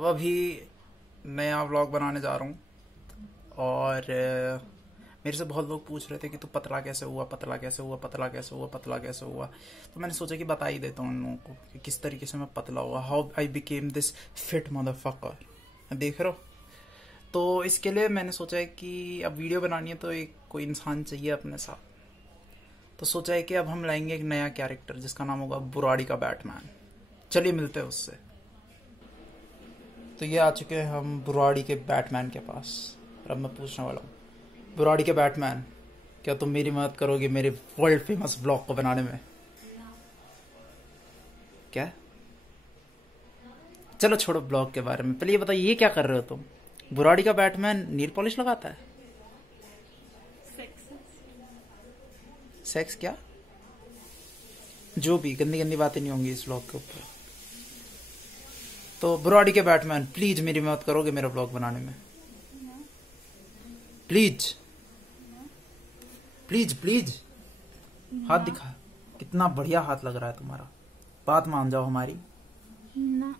अब अभी नया व्लॉग बनाने जा रहा हूँ और मेरे से बहुत लोग पूछ रहे थे कि तू पतला कैसे हुआ, पतला कैसे हुआ, पतला कैसे हुआ, पतला कैसे हुआ। तो मैंने सोचा कि बता ही देता हूँ उन लोगों को कि किस तरीके से मैं पतला हुआ, how I became this fit motherfucker. देख रहे हो? तो इसके लिए मैंने सोचा है कि अब वीडियो बनानी है तो एक कोई इंसान चाहिए अपने साथ। तो सोचा है कि अब हम लाएंगे एक नया कैरेक्टर जिसका नाम होगा बुराड़ी का बैटमैन। चलिए मिलते हैं उससे। तो ये आ चुके हैं हम बुराड़ी के बैटमैन के पास और अब मैं पूछने वाला हूँ, बुराड़ी के बैटमैन, क्या तुम मेरी मदद करोगे मेरे वर्ल्ड फेमस ब्लॉग को बनाने में? क्या? चलो छोड़ो ब्लॉग के बारे में, पहले ये बताइए ये क्या कर रहे हो तुम? बुराड़ी का बैटमैन नील पॉलिश लगाता है? सेक्स क्या? जो भी गंदी गंदी बातें नहीं होंगी इस ब्लॉग के ऊपर। तो बुराड़ी के बैटमैन प्लीज मेरी मदद करोगे मेरा ब्लॉग बनाने में? Please please please. हाथ दिखा, कितना बढ़िया हाथ लग रहा है तुम्हारा। बात मान जाओ हमारी ना।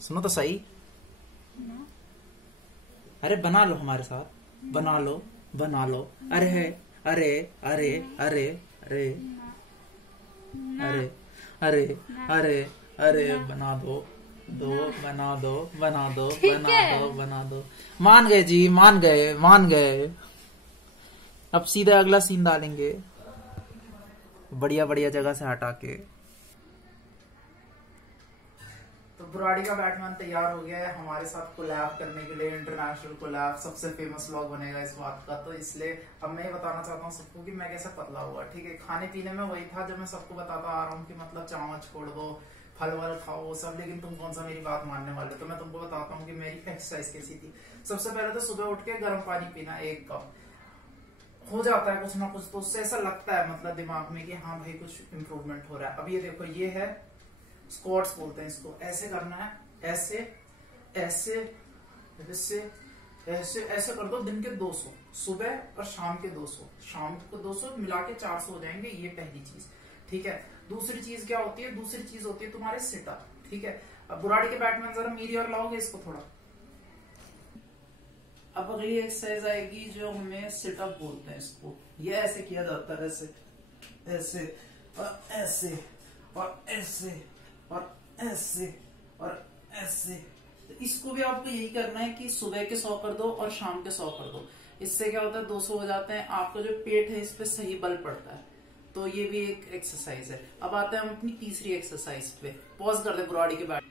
सुनो तो सही ना। अरे बना लो हमारे साथ, बना लो बना लो। अरे अरे अरे अरे अरे अरे अरे अरे अरे बना दो बना दो बना दो बना दो बना दो। मान गए जी, मान गए मान गए। अब सीधा अगला सीन डालेंगे बढ़िया बढ़िया जगह से हटा के। तो बुराड़ी का बैटमैन तैयार हो गया है हमारे साथ कोलैब करने के लिए, इंटरनेशनल कोलैब, सबसे फेमस व्लॉग बनेगा इस बात का। तो इसलिए अब मैं ये बताना चाहता हूँ सबको कि मैं कैसे पतला हुआ। ठीक है, खाने पीने में वही था जो मैं सबको बताता आ रहा हूँ कि मतलब चावल छोड़ दो, फल वल खाओ वो सब, लेकिन तुम कौन सा मेरी बात मानने वाले। तो मैं तुमको बताता हूँ कि मेरी एक्सरसाइज कैसी थी। सबसे पहले तो सुबह उठ के गर्म पानी पीना 1 कप। हो जाता है कुछ ना कुछ, तो उससे ऐसा लगता है मतलब दिमाग में कि हाँ भाई कुछ इम्प्रूवमेंट हो रहा है। अब ये देखो, ये है स्क्वाट्स बोलते हैं इसको। ऐसे करना है, ऐसे ऐसे ऐसे ऐसे ऐसे कर दो। दिन के 200, सुबह और शाम के 200, शाम को 200 मिला के 400 हो जाएंगे। ये पहली चीज, ठीक है। दूसरी चीज क्या होती है? दूसरी चीज होती है तुम्हारे सिटअप, ठीक है। अब बुराड़ी के बैटमैन जरा मीरी और लाओगे इसको थोड़ा। अब अगली एक्सरसाइज आएगी जो हमें सिटअप बोलते हैं इसको। ये ऐसे किया जाता है, ऐसे ऐसे और ऐसे और ऐसे और ऐसे और ऐसे। तो इसको भी आपको यही करना है कि सुबह के 100 कर दो और शाम के 100 कर दो। इससे क्या होता है 200 हो जाते हैं। आपका जो पेट है इस पे सही बल पड़ता है। तो ये भी एक एक्सरसाइज है। अब आते हैं हम अपनी तीसरी एक्सरसाइज पे। पॉज कर दे बुराड़ी के बैठ।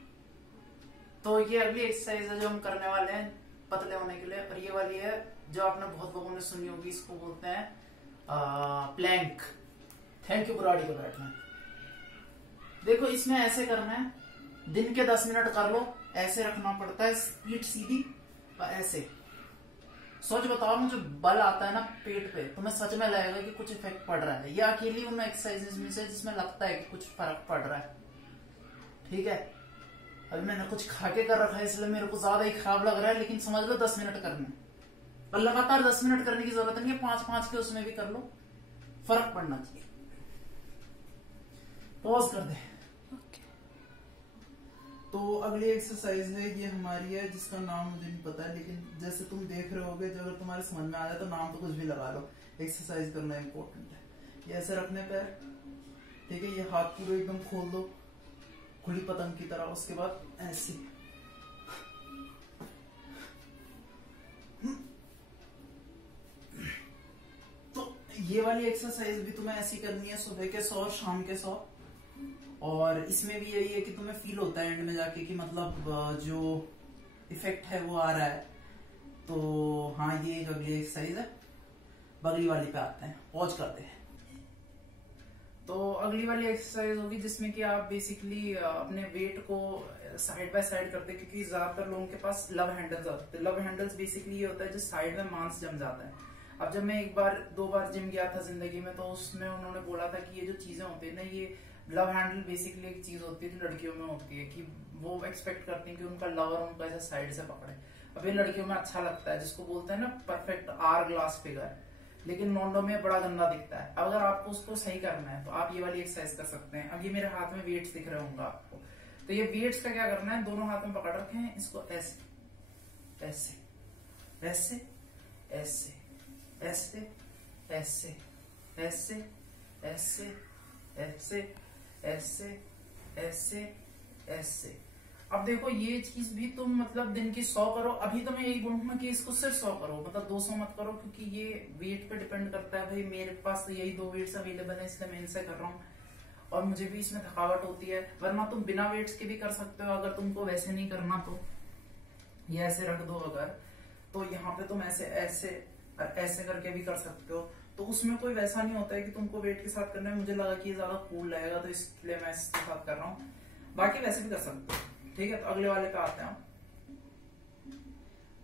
तो ये अगली एक्सरसाइज है जो हम करने वाले हैं पतले होने के लिए, और ये वाली है जो आपने बहुत लोगों ने सुनी होगी, इसको बोलते हैं प्लैंक। थैंक यू बुराड़ी को बैठना। देखो इसमें ऐसे करना है, दिन के 10 मिनट कर लो। ऐसे रखना पड़ता है, पीठ सीधी और ऐसे। सोच बताओ, मुझे बल आता है ना पेट पे, तो मैं सच में लगेगा कि कुछ इफेक्ट पड़ रहा है। ये अकेली उन एक्सरसाइजेस में से जिसमें लगता है कि कुछ फर्क पड़ रहा है, ठीक है। अभी मैंने कुछ खा के कर रखा है इसलिए मेरे को ज्यादा ही खराब लग रहा है, लेकिन समझ लो 10 मिनट करने, और लगातार 10 मिनट करने की जरूरत नहीं है। 5-5 के उसमें भी कर लो, फर्क पड़ना चाहिए। पॉज कर दे। तो अगली एक्सरसाइज है, ये हमारी है जिसका नाम मुझे नहीं पता है, लेकिन जैसे तुम देख रहे होगे, अगर तुम्हारे समझ में आ जाए तो नाम तो कुछ भी लगा लो। एक्सरसाइज करना इंपॉर्टेंट है। ये ऐसे रखने पैर, ठीक है। ये हाथ पूरे एकदम खोल दो खुली पतंग की तरह। उसके बाद ऐसे, तो ये वाली एक्सरसाइज भी तुम्हें ऐसी करनी है, सुबह के 100 शाम के 100। और इसमें भी यही है कि तुम्हें फील होता है एंड में जाके कि मतलब जो इफेक्ट है वो आ रहा है। तो हाँ, ये एक अगली एक्सरसाइज है। अगली वाली पे आते हैं, पॉज करते हैं। तो अगली वाली एक्सरसाइज होगी जिसमें कि आप बेसिकली अपने वेट को साइड बाय साइड करते हैं, क्योंकि ज्यादातर लोगों के पास लव हैंडल्स होते हैं। लव हैंडल्स बेसिकली ये होता है जो साइड में मांस जम जाता है। अब जब मैं 1-2 बार जिम गया था जिंदगी में, तो उसमें उन्होंने बोला था कि ये जो चीजें होती है ना, ये लव हैंडल बेसिकली एक चीज होती है जो लड़कियों में होती है, कि वो एक्सपेक्ट करती है कि उनका लवर उनको ऐसे साइड से पकड़े। अब ये लड़कियों में अच्छा लगता है, जिसको बोलते हैं ना परफेक्ट आर ग्लास फिगर, लेकिन नॉन्डो में बड़ा गंदा दिखता है। अगर आपको उसको सही करना है तो आप ये वाली एक्सरसाइज कर सकते हैं। अब ये मेरे हाथ में वेट्स दिख रहे होंगे आपको, तो ये वेट्स का क्या करना है, दोनों हाथ में पकड़ रखे हैं, इसको ऐसे ऐसे ऐसे ऐसे ऐसे ऐसे ऐसे ऐसे ऐसे ऐसे ऐसे ऐसे। अब देखो ये चीज भी तुम मतलब दिन की 100 करो। अभी तो मैं यही बोलूंगा कि इसको सिर्फ 100 करो, मतलब 200 मत करो, क्योंकि ये वेट पे डिपेंड करता है। भाई मेरे पास तो यही 2 वेट्स अवेलेबल है, इसलिए मैं इनसे कर रहा हूँ और मुझे भी इसमें थकावट होती है। वरना तुम बिना वेट्स के भी कर सकते हो, अगर तुमको वैसे नहीं करना तो ये ऐसे रख दो अगर, तो यहाँ पे तुम ऐसे ऐसे और ऐसे करके भी कर सकते हो। तो उसमें कोई वैसा नहीं होता है कि तुमको वेट के साथ करना है। मुझे लगा कि ये ज्यादा कूल लगेगा तो इसलिए मैं इसके साथ कर रहा हूँ, बाकी वैसे भी कर सकते हो। ठीक है, तो अगले वाले पे आते हैं।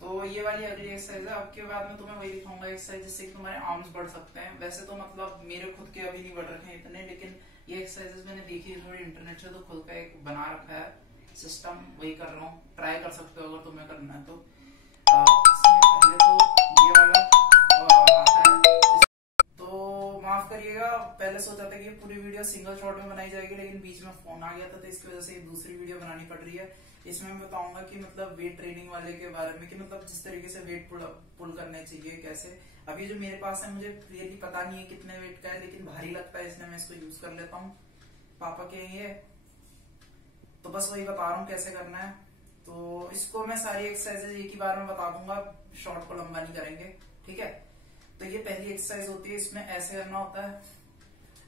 तो ये वाली अगली एक्सरसाइज है। अब के बाद में तुम्हें वही दिखाऊंगा एक्सरसाइज जिससे कि तुम्हारे आर्म्स बढ़ सकते हैं। वैसे तो मतलब मेरे खुद के अभी नहीं बढ़ रखे हैं इतने, लेकिन ये एक्सरसाइजेस मैंने देखी है थोड़ी इंटरनेट से, तो खुद का एक बना रखा है सिस्टम, वही कर रहा हूँ। ट्राई कर सकते हो अगर तुम्हें करना है तो। इसमें पहले तो ये वाला आता है, तो माफ करिएगा, पहले सोचा था कि ये पूरी वीडियो सिंगल शॉट में बनाई जाएगी, लेकिन बीच में फोन आ गया था, तो इसकी वजह से ये दूसरी वीडियो बनानी पड़ रही है। इसमें मैं बताऊंगा कि मतलब वेट ट्रेनिंग वाले के बारे में, कि मतलब जिस तरीके से वेट पुल करने चाहिए कैसे। अभी जो मेरे पास है मुझे क्लियरली पता नहीं है कितने वेट का है, लेकिन भारी लगता है इसलिए मैं इसको यूज कर लेता हूँ। पापा के ये तो बस वही बता रहा हूँ कैसे करना है। तो इसको मैं सारी एक्सरसाइजेज एक ही बार में बता दूंगा, शॉर्ट को लंबा नहीं करेंगे। ठीक है, तो ये पहली एक्सरसाइज होती है, इसमें ऐसे करना होता है।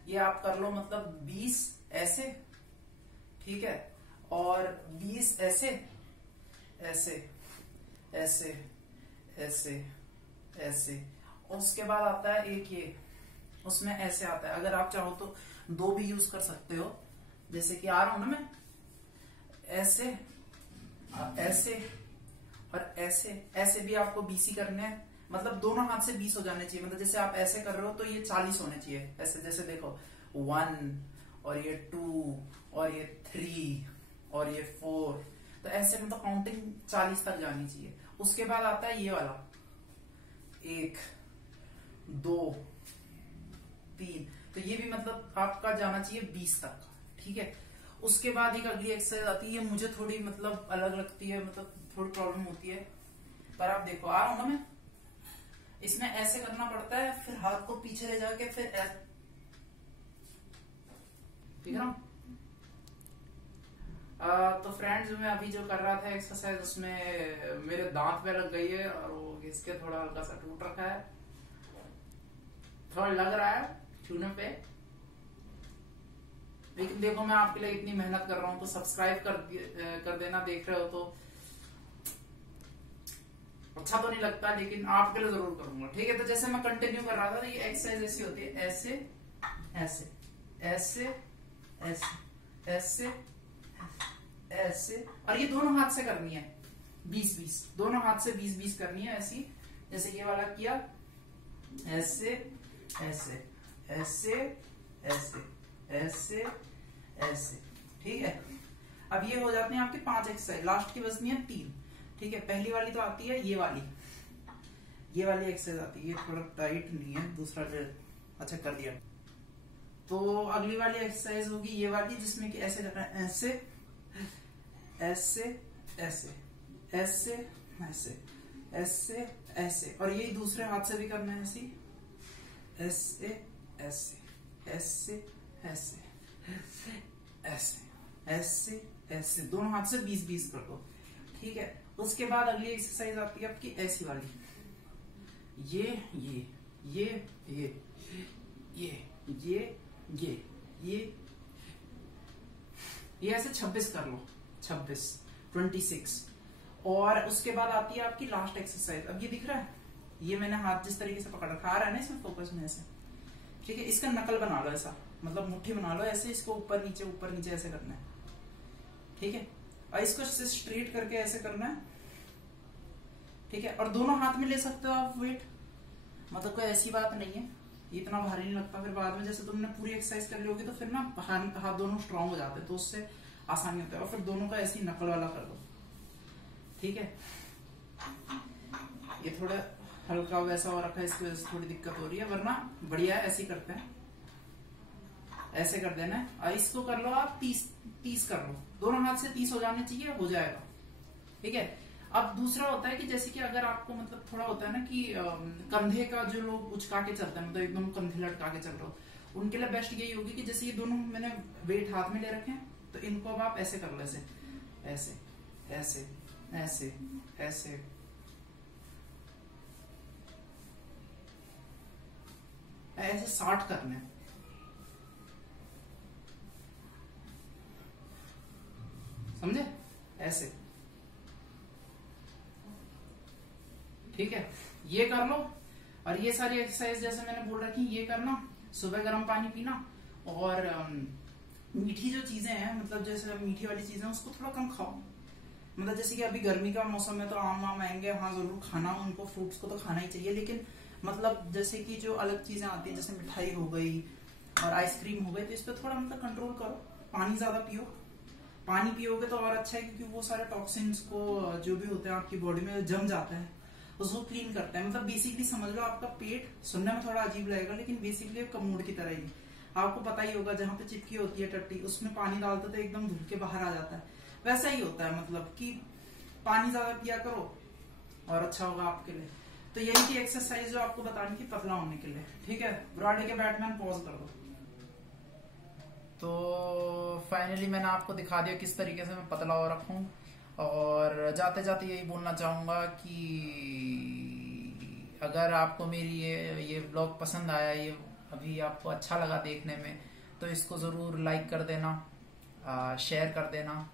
ये आप कर लो मतलब 20 ऐसे, ठीक है, और 20 ऐसे ऐसे ऐसे ऐसे ऐसे। और उसके बाद आता है एक ये, उसमें ऐसे आता है। अगर आप चाहो तो 2 भी यूज कर सकते हो, जैसे कि आ रहा हूं ना मैं, ऐसे ऐसे और ऐसे ऐसे भी आपको 20 ही करने हैं। मतलब दोनों हाथ से 20 हो जाने चाहिए। मतलब जैसे आप ऐसे कर रहे हो तो ये 40 होने चाहिए ऐसे। जैसे देखो 1 और ये 2 और ये 3 और ये 4, तो ऐसे मतलब काउंटिंग 40 तक जानी चाहिए। उसके बाद आता है ये वाला 1 2 3, तो ये भी मतलब आपका जाना चाहिए 20 तक। ठीक है, उसके बाद एक अगली एक्सरसाइज आती है, मुझे थोड़ी मतलब अलग लगती है, मतलब थोड़ी प्रॉब्लम होती है, पर आप देखो आ रहा हूं ना मैं, इसमें ऐसे करना पड़ता है, फिर हाथ को पीछे ले जाके फिर ठीक है ना। तो फ्रेंड्स मैं अभी जो कर रहा था एक्सरसाइज, उसमें मेरे दांत पे लग गई है और वो घिसके थोड़ा हल्का सा टूट रखा है, थोड़ा लग रहा है छूने पे। लेकिन देखो मैं आपके लिए इतनी मेहनत कर रहा हूं, तो सब्सक्राइब कर देना। देख रहे हो तो अच्छा तो नहीं लगता, लेकिन आपके लिए जरूर करूंगा। ठीक है, तो जैसे मैं कंटिन्यू कर रहा था, ये एक्सरसाइज ऐसी होती है, ऐसे ऐसे ऐसे ऐसे ऐसे ऐसे, और ये दोनों हाथ से करनी है 20-20, दोनों हाथ से 20-20 करनी है ऐसी। जैसे ये वाला किया, ऐसे ऐसे ऐसे ऐसे ऐसे ऐसे। ठीक है, अब ये हो जाते हैं आपके 5 एक्सरसाइज। लास्ट की बचनी है 3। ठीक है, पहली वाली तो आती है ये वाली एक्सरसाइज आती है। ये थोड़ा टाइट नहीं है, दूसरा अच्छा कर दिया। तो अगली वाली एक्सरसाइज होगी ये वाली, जिसमें कि ऐसे करना है, ऐसे ऐसे ऐसे ऐसे ऐसे ऐसे ऐसे, और ये दूसरे हाथ से भी करना है ऐसी, ऐसे ऐसे ऐसे ऐसे ऐसे ऐसे ऐसे, दोनों हाथ से 20-20 कर दो। ठीक है, उसके बाद अगली एक्सरसाइज आती है आपकी ऐसी वाली, ये ये ये ये ये ये ये ये ऐसे 26 कर लो, 26। और उसके बाद आती है आपकी लास्ट एक्सरसाइज। अब ये दिख रहा है, ये मैंने हाथ जिस तरीके से पकड़ रखा आ रहा है ना इसमें फोकस में ऐसे। ठीक है, इसका नकल बना लो ऐसा, मतलब मुट्ठी बना लो ऐसे, इसको ऊपर नीचे ऐसे करना है। ठीक है, और इसको स्ट्रेट करके ऐसे करना है। ठीक है, और दोनों हाथ में ले सकते हो आप वेट, मतलब कोई ऐसी बात नहीं है, इतना भारी नहीं लगता। फिर बाद में जैसे तुमने पूरी एक्सरसाइज कर ली होगी तो फिर ना हाथ दोनों स्ट्रांग हो जाते हैं, तो उससे आसानी होता है। और फिर दोनों का ऐसी नकल वाला कर दो। ठीक है, ये थोड़ा हल्का वैसा हो रखा है, इसकी वजह से थोड़ी दिक्कत हो रही है, वरना बढ़िया है, ऐसे ही करते हैं। ऐसे कर देना है। और इसको कर लो आप 30 कर लो, दोनों हाथ से 30 हो जाने चाहिए, हो जाएगा। ठीक है। अब दूसरा होता है कि जैसे कि अगर आपको मतलब थोड़ा होता है ना कि कंधे का जो लोग उचका के चलते हैं, मतलब एकदम कंधे लटका के चल रहे हो, उनके लिए बेस्ट यही होगी कि जैसे ये दोनों मैंने वेट हाथ में ले रखे हैं, तो इनको अब आप ऐसे कर लो, ऐसे ऐसे ऐसे ऐसे ऐसे ऐसे 60 करने हैं। समझे? ऐसे। ठीक है, ये कर लो। और ये सारी एक्सरसाइज जैसे मैंने बोल रखी ये करना, सुबह गर्म पानी पीना, और मीठी जो चीजें हैं, मतलब जैसे मीठी वाली चीजें उसको थोड़ा कम खाओ। मतलब जैसे कि अभी गर्मी का मौसम है तो आम आएंगे, हाँ जरूर खाना, उनको फ्रूट्स को तो खाना ही चाहिए, लेकिन मतलब जैसे कि जो अलग चीजें आती है जैसे मिठाई हो गई और आइसक्रीम हो गई, तो इस पर थोड़ा मतलब कंट्रोल करो। पानी ज्यादा पियो, पानी पियोगे तो और अच्छा है, क्योंकि वो सारे टॉक्सिन्स को जो भी होते हैं आपकी बॉडी में जम जाता है, उसको क्लीन करता है। मतलब बेसिकली समझ लो आपका पेट, सुनने में थोड़ा अजीब लगेगा लेकिन बेसिकली कमोड की तरह ही, आपको पता ही होगा जहां पे चिपकी होती है टट्टी, उसमें पानी डालते तो एकदम धुल के बाहर आ जाता है, वैसा ही होता है। मतलब कि पानी ज्यादा पिया करो और अच्छा होगा आपके लिए। तो यही की एक्सरसाइज जो आपको बतानी थी पतला होने के लिए। ठीक है, ब्रॉडी के बैटमैन पॉज कर दो। तो फाइनली मैंने आपको दिखा दिया किस तरीके से मैं पतला हो रखा हूं। और जाते जाते यही बोलना चाहूंगा कि अगर आपको मेरी ये व्लॉग पसंद आया, ये अभी आपको अच्छा लगा देखने में, तो इसको जरूर लाइक कर देना, शेयर कर देना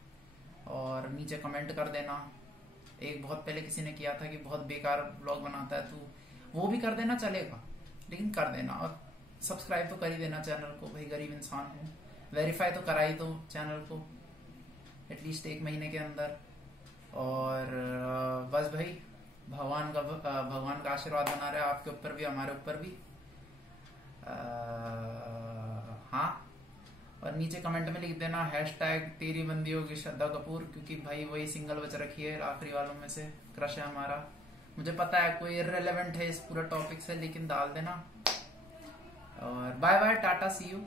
और नीचे कमेंट कर देना। एक बहुत पहले किसी ने किया था कि बहुत बेकार व्लॉग बनाता है, तो वो भी कर देना, चलेगा, लेकिन कर देना। और सब्सक्राइब तो कर ही देना चैनल को, भाई गरीब इंसान हूँ, वेरीफाई तो करा ही दो चैनल को एटलीस्ट 1 महीने के अंदर। और बस भाई, भगवान का आशीर्वाद बना रहे आपके ऊपर भी, हमारे ऊपर भी। हाँ, और नीचे कमेंट में लिख देना हैशटैग तेरी बंदी होगी श्रद्धा कपूर, क्योंकि भाई वही सिंगल बच रखी है आखिरी वालों में से, क्रश है हमारा। मुझे पता है कोई इररिलेवेंट है इस पूरे टॉपिक से, लेकिन डाल देना। और bye bye, tata, see you.